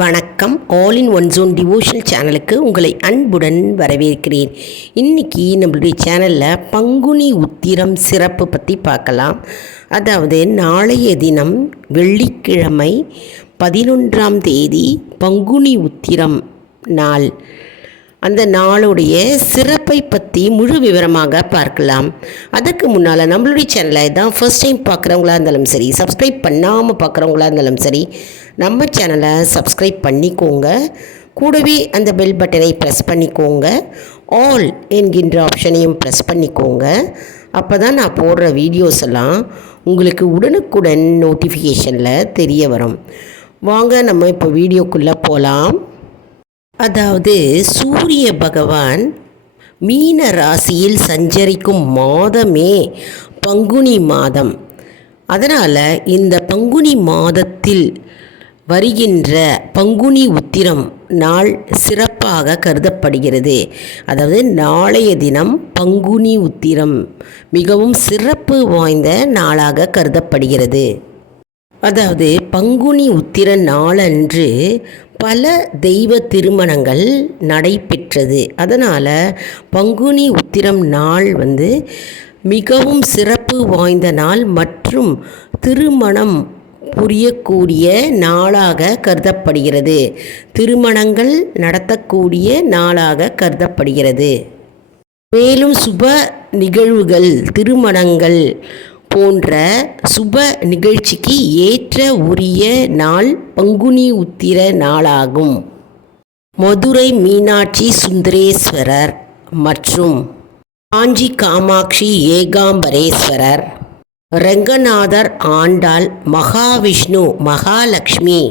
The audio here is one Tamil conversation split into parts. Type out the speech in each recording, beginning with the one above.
வணக்கம். All in one zone devotional சேனலுக்கு உங்களை அன்புடன் வரவேற்கிறேன். இன்னைக்கு நம்மளுடைய சேனலில் பங்குனி உத்திரம் சிறப்பு பற்றி பார்க்கலாம். அதாவது நாளைய தினம் வெள்ளிக்கிழமை பதினொன்றாம் தேதி பங்குனி உத்திரம் நாள். அந்த நாளுடைய சிறப்பை பற்றி முழு விவரமாக பார்க்கலாம். அதுக்கு முன்னால் நம்மளுடைய சேனலை தான் ஃபர்ஸ்ட் டைம் பார்க்குறவங்களா இருந்தாலும் சரி சப்ஸ்கிரைப் பண்ணாமல் பார்க்குறவங்களா இருந்தாலும் சரி நம்ம சேனலை சப்ஸ்கிரைப் பண்ணிக்கோங்க. கூடவே அந்த பெல் பட்டனை ப்ரெஸ் பண்ணிக்கோங்க. ஆல் என்கின்ற ஆப்ஷனையும் ப்ரெஸ் பண்ணிக்கோங்க. அப்போ தான் நான் போடுற வீடியோஸ் எல்லாம் உங்களுக்கு உடனுக்குடன் நோட்டிஃபிகேஷனில் தெரிய வரும். வாங்க நம்ம இப்போ வீடியோக்குள்ளே போகலாம் அதாவது சூரிய பகவான் மீன ராசியில் சஞ்சரிக்கும் மாதமே பங்குனி மாதம். அதனால் இந்த பங்குனி மாதத்தில் வருகின்ற பங்குனி உத்திரம் நாள் சிறப்பாக கருதப்படுகிறது. அதாவது நாளைய தினம் பங்குனி உத்திரம் மிகவும் சிறப்பு வாய்ந்த நாளாக கருதப்படுகிறது. அதாவது பங்குனி உத்திர நாளன்று பல தெய்வ திருமணங்கள் நடைபெற்றது. அதனால் பங்குனி உத்திரம் நாள் வந்து மிகவும் சிறப்பு வாய்ந்த நாள் மற்றும் திருமணம் புரியக்கூடிய நாளாக கருதப்படுகிறது. திருமணங்கள் நடத்தக்கூடிய நாளாக கருதப்படுகிறது. மேலும் சுப நிகழ்வுகள் திருமணங்கள் போன்ற சுப நிகழ்ச்சிக்கு ஏற்ற உரிய நாள் பங்குனி உத்திர நாளாகும். மதுரை மீனாட்சி சுந்தரேஸ்வரர் மற்றும் காஞ்சி காமாட்சி ஏகாம்பரேஸ்வரர். ரங்கநாதர் ஆண்டாள் மகாவிஷ்ணு மகாலட்சுமி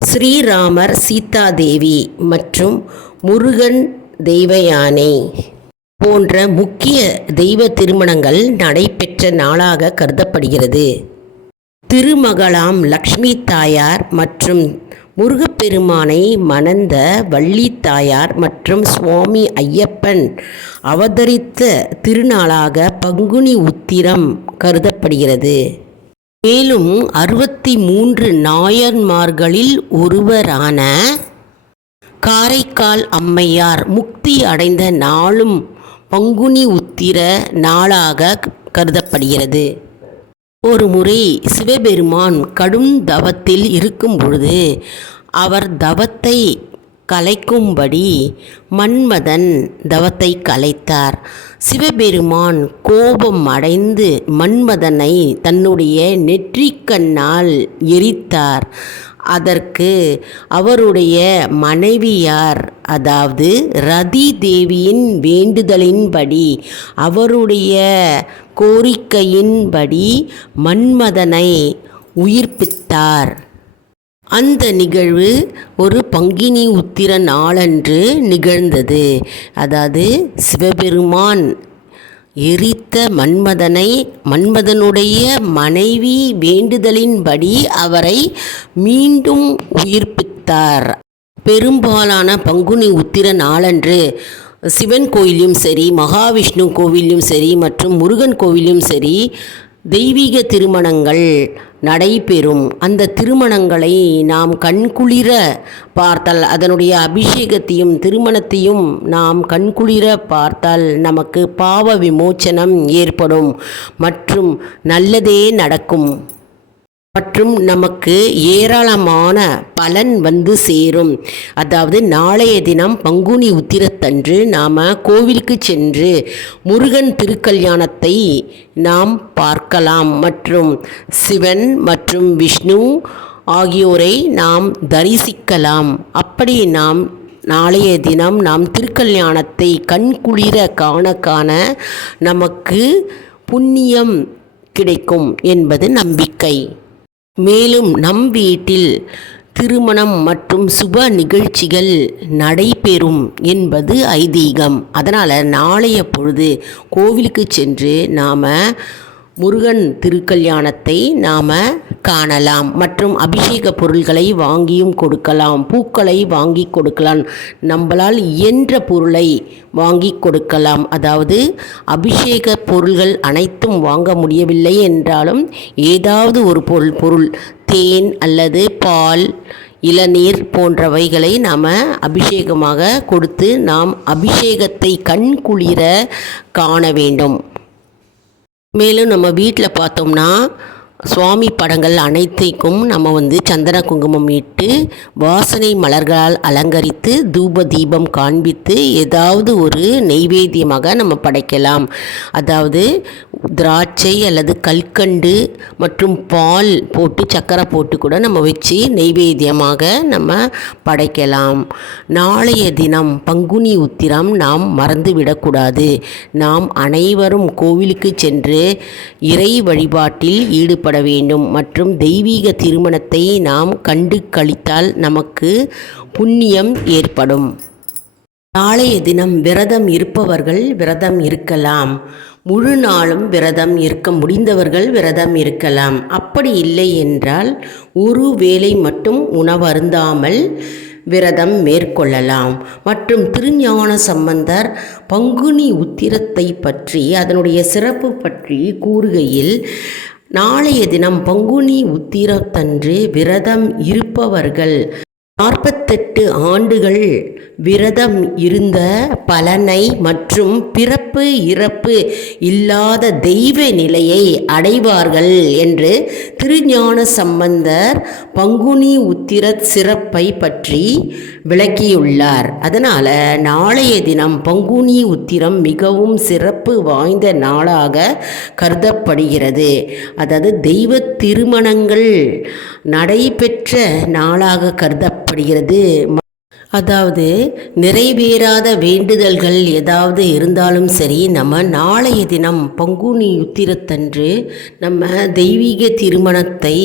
ஸ்ரீராமர் சீதாதேவி மற்றும் முருகன் தெய்வயானை போன்ற முக்கிய தெய்வ திருமணங்கள் நடைபெற்ற நாளாக கருதப்படுகிறது. திருமகளாம் லக்ஷ்மி தாயார் மற்றும் முருகப்பெருமானை மணந்த வள்ளி தாயார் மற்றும் சுவாமி ஐயப்பன் அவதரித்த திருநாளாக பங்குனி உத்திரம் கருதப்படுகிறது. மேலும் அறுபத்தி மூன்று நாயன்மார்களில் ஒருவரான காரைக்கால் அம்மையார் முக்தி அடைந்த நாளும் பங்குனி உத்திர நாளாக கருதப்படுகிறது. ஒரு முறை சிவபெருமான் கடும் தவத்தில் இருக்கும் பொழுது அவர் தவத்தை கலைக்கும்படி மன்மதன் தவத்தை கலைத்தார். சிவபெருமான் கோபம் அடைந்து மன்மதனை தன்னுடைய நெற்றிக்கண்ணால் எரித்தார். அதற்கு அவருடைய மனைவியார் அதாவது ரதி தேவியின் வேண்டுதலின்படி அவருடைய கோரிக்கையின்படி மன்மதனை உயிர்ப்பித்தார். அந்த நிகழ்வு ஒரு பங்கினி உத்திர நாளன்று நிகழ்ந்தது. அதாவது சிவபெருமான் எரித்த மன்மதனை மன்மதனுடைய மனைவி வேண்டுதலின்படி அவரை மீண்டும் உயிர்ப்பித்தார். பெரும்பாலான பங்குனி உத்திர நாளன்று சிவன் கோயிலும் சரி மகாவிஷ்ணு கோவிலும் சரி மற்றும் முருகன் கோவிலும் சரி தெய்வீக திருமணங்கள் நடைபெறும். அந்த திருமணங்களை நாம் கண்குளிர பார்த்தால் அதனுடைய அபிஷேகத்தையும் திருமணத்தையும் நாம் கண்குளிர பார்த்தால் நமக்கு பாவ விமோச்சனம் ஏற்படும் மற்றும் நல்லதே நடக்கும். மற்றும் நமக்கு ஏராளமான பலன் வந்து சேரும். அதாவது நாளைய தினம் பங்குனி உத்திரத்தன்று நாம் கோவிலுக்கு சென்று முருகன் திருக்கல்யாணத்தை நாம் பார்க்கலாம். மற்றும் சிவன் மற்றும் விஷ்ணு ஆகியோரை நாம் தரிசிக்கலாம். அப்படி நாம் நாளைய தினம் நாம் திருக்கல்யாணத்தை கண்குளிர காண காண நமக்கு புண்ணியம் கிடைக்கும் என்பது நம்பிக்கை. மேலும் நம் வீட்டில் திருமணம் மற்றும் சுப நிகழ்ச்சிகள் நடைபெறும் என்பது ஐதீகம். அதனால் நாளைய பொழுது கோவிலுக்கு சென்று நாம் முருகன் திருக்கல்யாணத்தை நாம் காணலாம். மற்றும் அபிஷேக பொருள்களை வாங்கியும் கொடுக்கலாம். பூக்களை வாங்கி கொடுக்கலாம். நம்மளால் இயன்ற பொருளை வாங்கி கொடுக்கலாம். அதாவது அபிஷேக பொருள்கள் அனைத்தும் வாங்க முடியவில்லை என்றாலும் ஏதாவது ஒரு பொருள் பொருள் தேன் அல்லது பால் இளநீர் போன்றவைகளை நாம் அபிஷேகமாக கொடுத்து நாம் அபிஷேகத்தை கண் குளிர காண வேண்டும். மேலும் நம்ம வீட்டில் பார்த்தோம்னா சுவாமி படங்கள் அனைத்தைக்கும் நம்ம வந்து சந்தன குங்குமம் இட்டு வாசனை மலர்களால் அலங்கரித்து தூப தீபம் காண்பித்து ஏதாவது ஒரு நெய்வேத்தியமாக நம்ம படைக்கலாம். அதாவது திராட்சை அல்லது கல்கண்டு மற்றும் பால் போட்டு சக்கரை போட்டு கூட நம்ம வச்சு நெய்வேத்தியமாக நம்ம படைக்கலாம். நாளைய தினம் பங்குனி உத்திரம் நாம் மறந்துவிடக்கூடாது. நாம் அனைவரும் கோவிலுக்கு சென்று இறை வழிபாட்டில் ஈடுபட வேண்டும். மற்றும் தெய்வீக திருமணத்தை நாம் கண்டு கழித்தால் நமக்கு புண்ணியம் ஏற்படும். நாளைய தினம் விரதம் இருப்பவர்கள் விரதம் இருக்கலாம். முழு நாளும் விரதம் இருக்க முடிந்தவர்கள் விரதம் இருக்கலாம். அப்படி இல்லை என்றால் ஒரு வேளை மட்டும் உணவருந்தாமல் விரதம் மேற்கொள்ளலாம். மற்றும் திருஞான சம்பந்தர் பங்குனி உத்திரத்தை பற்றி அதனுடைய சிறப்பு பற்றி கூறுகையில் நாளைய தினம் பங்குனி உத்திரத்தன்று விரதம் இருப்பவர்கள். நாற்பத்தெட்டு ஆண்டுகள் விரதம் இருந்த பலனை மற்றும் பிறப்பு இறப்பு இல்லாத தெய்வ நிலையை அடைவார்கள் என்று திருஞான சம்பந்தர் பங்குனி உத்திர சிறப்பை பற்றி விளக்கியுள்ளார். அதனால் நாளைய தினம் பங்குனி உத்திரம் மிகவும் சிறப்பு வாய்ந்த நாளாக கருதப்படுகிறது. அதாவது தெய்வ திருமணங்கள் நடைபெற்ற நாளாக கருதப்படுகிறது. அதாவது நிறைவேறாத வேண்டுதல்கள் ஏதாவது இருந்தாலும் சரி நம்ம நாளைய தினம் பங்குனி உத்திரத்தன்று நம்ம தெய்வீக திருமணத்தை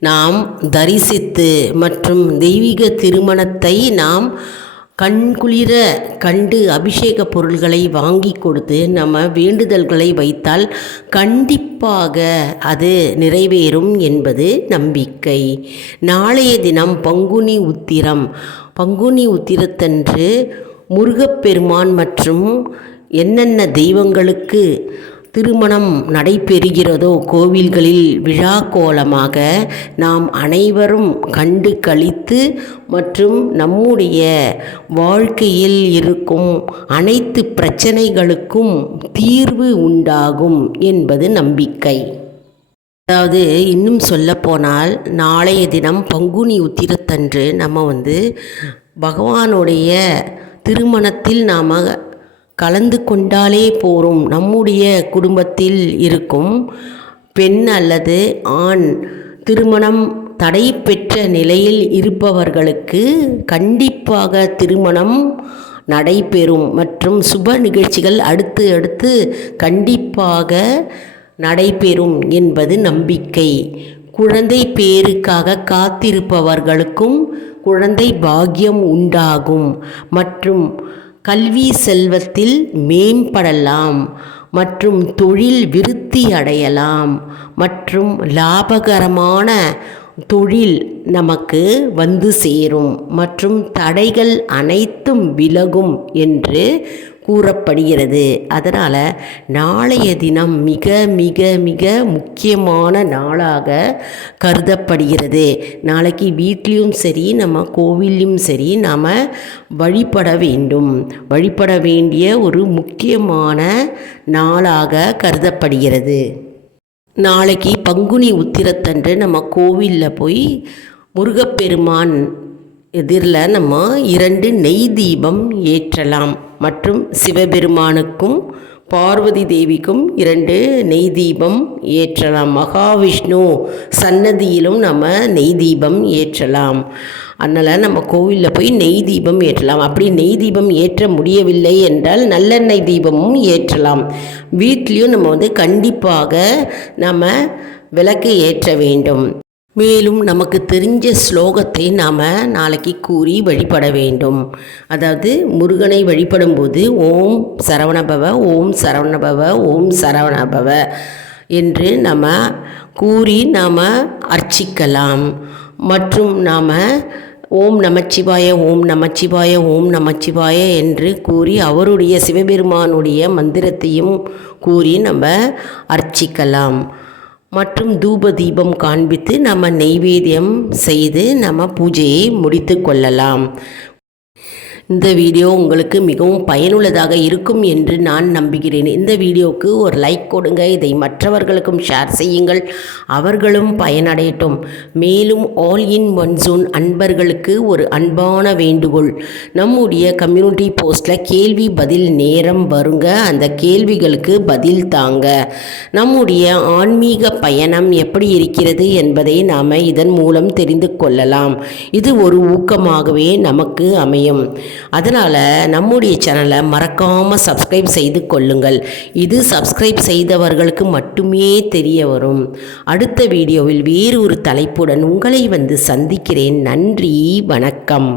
நாம் தரிசித்து மற்றும் தெய்வீக திருமணத்தை நாம் கண்குளிர கண்டு அபிஷேக பொருள்களை வாங்கி கொடுத்து நம்ம வேண்டுதல்களை வைத்தால் கண்டிப்பாக அது நிறைவேறும் என்பது நம்பிக்கை. நாளைய தினம் பங்குனி உத்திரம். பங்குனி உத்திரத்தன்று முருகப்பெருமான் மற்றும் என்னென்ன தெய்வங்களுக்கு திருமணம் நடைபெறுகிறதோ கோவில்களில் விழா கோலமாக நாம் அனைவரும் கண்டு கழித்து மற்றும் நம்முடைய வாழ்க்கையில் இருக்கும் அனைத்து பிரச்சனைகளுக்கும் தீர்வு உண்டாகும் என்பது நம்பிக்கை. அதாவது இன்னும் சொல்லப்போனால் நாளைய தினம் பங்குனி உத்திரத்தன்று நம்ம வந்து பகவானுடைய திருமணத்தில் நாம் கலந்து கொண்டாலே போரும். நம்முடைய குடும்பத்தில் இருக்கும் பெண் அல்லது ஆண் திருமணம் தடை பெற்ற நிலையில் இருப்பவர்களுக்கு கண்டிப்பாக திருமணம் நடைபெறும் மற்றும் சுப நிகழ்ச்சிகள் அடுத்து அடுத்து கண்டிப்பாக நடைபெறும் என்பது நம்பிக்கை. குழந்தை பேருக்காக காத்திருப்பவர்களுக்கும் குழந்தை பாக்கியம் உண்டாகும் மற்றும் கல்வி செல்வத்தில் மேம்படலாம் மற்றும் தொழில் விருத்தி அடையலாம் மற்றும் லாபகரமான தொழில் நமக்கு வந்து சேரும் மற்றும் தடைகள் அனைத்தும் விலகும் என்று கூறப்படுகிறது. அதனால் நாளைய தினம் மிக மிக மிக முக்கியமான நாளாக கருதப்படுகிறது. நாளைக்கு வீட்லேயும் சரி நம்ம கோவிலையும் சரி நாம் வழிபட வேண்டும். வழிபட வேண்டிய ஒரு முக்கியமான நாளாக கருதப்படுகிறது. நாளைக்கு பங்குனி உத்திரத்தன்று நம்ம கோவிலில் போய் முருகப்பெருமான் எதிரில் நம்ம இரண்டு நெய் தீபம் ஏற்றலாம். மற்றும் சிவபெருமானுக்கும் பார்வதி தேவிக்கும் இரண்டு நெய் தீபம் ஏற்றலாம். மகாவிஷ்ணு சன்னதியிலும் நம்ம நெய் தீபம் ஏற்றலாம். அதனால் நம்ம கோவிலில் போய் நெய் தீபம் ஏற்றலாம். அப்படி நெய் தீபம் ஏற்ற முடியவில்லை என்றால் நல்லெண்ணெய் தீபமும் ஏற்றலாம். வீட்லேயும் நம்ம வந்து கண்டிப்பாக நம்ம விளக்கு ஏற்ற வேண்டும். மேலும் நமக்கு தெரிஞ்ச ஸ்லோகத்தை நாம் நாளைக்கு கூறி வழிபட வேண்டும். அதாவது முருகனை வழிபடும்போது ஓம் சரவணபவ ஓம் சரவணபவ ஓம் சரவணபவ என்று நம்ம கூறி நாம் அர்ச்சிக்கலாம். மற்றும் நாம் ஓம் நமச்சிவாய ஓம் நமச்சிவாய ஓம் நமச்சிவாய என்று கூறி அவருடைய சிவபெருமானுடைய மந்திரத்தையும் கூறி நம்ம அர்ச்சிக்கலாம். மற்றும் தூப தீபம் காண்பித்து நம்ம நெய்வேத்தியம் செய்து நம்ம பூஜையை முடித்து கொள்ளலாம். இந்த வீடியோ உங்களுக்கு மிகவும் பயனுள்ளதாக இருக்கும் என்று நான் நம்புகிறேன். இந்த வீடியோவுக்கு ஒரு லைக் கொடுங்க. இதை மற்றவர்களுக்கும் ஷேர் செய்யுங்கள். அவர்களும் பயனடையட்டும். மேலும் ஆல் இன் ஒன் ஜோன் அன்பர்களுக்கு ஒரு அன்பான வேண்டுகோள். நம்முடைய கம்யூனிட்டி போஸ்ட்டில் கேள்வி பதில் நேரம் வருங்க. அந்த கேள்விகளுக்கு பதில் தாங்க. நம்முடைய ஆன்மீக பயணம் எப்படி இருக்கிறது என்பதை நாம் இதன் மூலம் தெரிந்து கொள்ளலாம். இது ஒரு ஊக்கமாகவே நமக்கு அமையும். அதனால் நம்முடைய சேனலை மறக்காமல் சப்ஸ்கிரைப் செய்து கொள்ளுங்கள். இது சப்ஸ்கிரைப் செய்தவர்களுக்கு மட்டுமே தெரிய வரும். அடுத்த வீடியோவில் வேறு ஒரு தலைப்புடன் உங்களை வந்து சந்திக்கிறேன். நன்றி வணக்கம்.